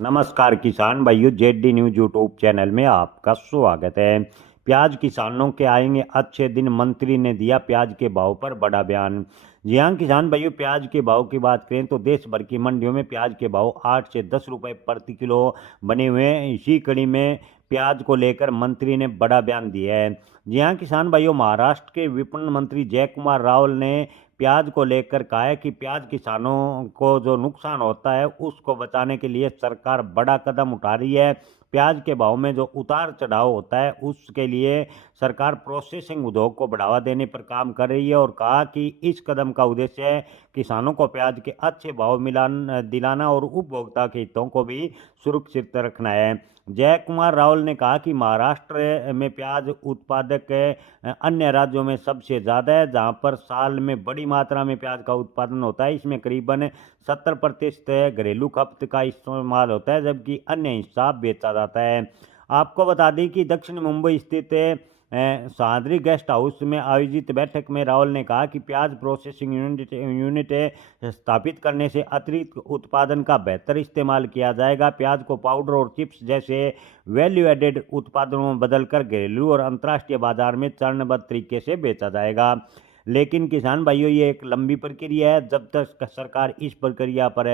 नमस्कार किसान भाइयों, जेडी न्यूज यूट्यूब चैनल में आपका स्वागत है। प्याज किसानों के आएंगे अच्छे दिन, मंत्री ने दिया प्याज के भाव पर बड़ा बयान। जी हाँ किसान भाइयों, प्याज के भाव की बात करें तो देश भर की मंडियों में प्याज के भाव 8 से 10 रुपए प्रति किलो बने हुए हैं। इसी कड़ी में प्याज को लेकर मंत्री ने बड़ा बयान दिया है। जी हाँ किसान भाइयों, महाराष्ट्र के विपणन मंत्री जयकुमार रावल ने प्याज को लेकर कहा है कि प्याज किसानों को जो नुकसान होता है उसको बचाने के लिए सरकार बड़ा कदम उठा रही है। प्याज के भाव में जो उतार चढ़ाव होता है उसके लिए सरकार प्रोसेसिंग उद्योग को बढ़ावा देने पर काम कर रही है, और कहा कि इस कदम का उद्देश्य है किसानों को प्याज के अच्छे भाव दिलाना और उपभोक्ता के हितों को भी सुरक्षित रखना है। जय कुमार रावल ने कहा कि महाराष्ट्र में प्याज उत्पादक अन्य राज्यों में सबसे ज़्यादा है, जहां पर साल में बड़ी मात्रा में प्याज का उत्पादन होता है। इसमें करीबन 70% घरेलू खपत का इस्तेमाल होता है, जबकि अन्य हिस्सा बेचा जाता है। आपको बता दें कि दक्षिण मुंबई स्थित सह्याद्री गेस्ट हाउस में आयोजित बैठक में रावल ने कहा कि प्याज प्रोसेसिंग यूनिट स्थापित करने से अतिरिक्त उत्पादन का बेहतर इस्तेमाल किया जाएगा। प्याज को पाउडर और चिप्स जैसे वैल्यू एडेड उत्पादनों में बदलकर घरेलू और अंतर्राष्ट्रीय बाजार में चरणबद्ध तरीके से बेचा जाएगा। लेकिन किसान भाइयों, ये एक लंबी प्रक्रिया है। जब तक सरकार इस प्रक्रिया पर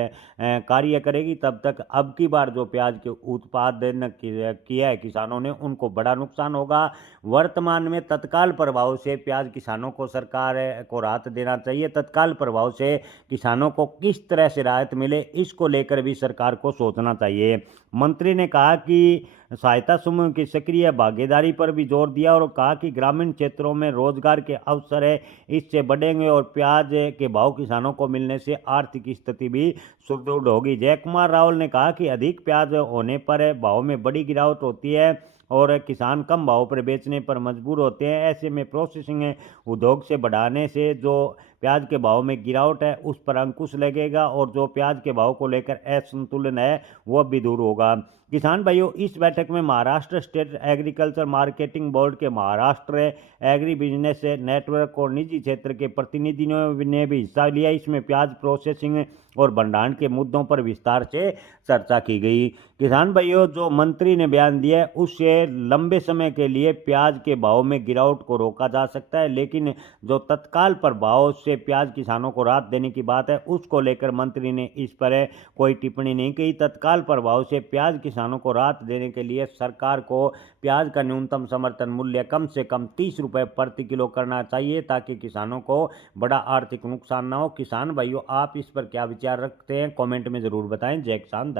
कार्य करेगी तब तक अब की बार जो प्याज के उत्पादन किया है किसानों ने, उनको बड़ा नुकसान होगा। वर्तमान में तत्काल प्रभाव से प्याज किसानों को सरकार को राहत देना चाहिए। तत्काल प्रभाव से किसानों को किस तरह से राहत मिले, इसको लेकर भी सरकार को सोचना चाहिए। मंत्री ने कहा कि सहायता समूह की सक्रिय भागीदारी पर भी जोर दिया और कहा कि ग्रामीण क्षेत्रों में रोजगार के अवसर है, इससे बढ़ेंगे और प्याज के भाव किसानों को मिलने से आर्थिक स्थिति भी सुदृढ़ होगी। जयकुमार रावल ने कहा कि अधिक प्याज होने पर भाव में बड़ी गिरावट होती है और किसान कम भाव पर बेचने पर मजबूर होते हैं। ऐसे में प्रोसेसिंग उद्योग से बढ़ाने से जो प्याज के भाव में गिरावट है उस पर अंकुश लगेगा और जो प्याज के भाव को लेकर असंतुलन है वह भी दूर होगा। किसान भाइयों, इस बैठक में Maharashtra state agriculture marketing board के महाराष्ट्र एग्री बिजनेस नेटवर्क और निजी क्षेत्र के प्रतिनिधियों ने भी हिस्सा लिया। इसमें प्याज प्रोसेसिंग और भंडारण के मुद्दों पर विस्तार से चर्चा की गई। किसान भाइयों, जो मंत्री ने बयान दिया है उससे लंबे समय के लिए प्याज के भाव में गिरावट को रोका जा सकता है, लेकिन जो तत्काल प्रभाव से प्याज किसानों को राहत देने की बात है उसको लेकर मंत्री ने इस पर कोई टिप्पणी नहीं की। तत्काल प्रभाव से प्याज किसानों को राहत देने के लिए सरकार को प्याज का न्यूनतम समर्थन मूल्य कम से कम 30 रुपये प्रति किलो करना चाहिए, ताकि किसानों को बड़ा आर्थिक नुकसान ना हो। किसान भाइयों, आप इस पर क्या विचार रखते हैं, कमेंट में जरूर बताएं। जय किसान।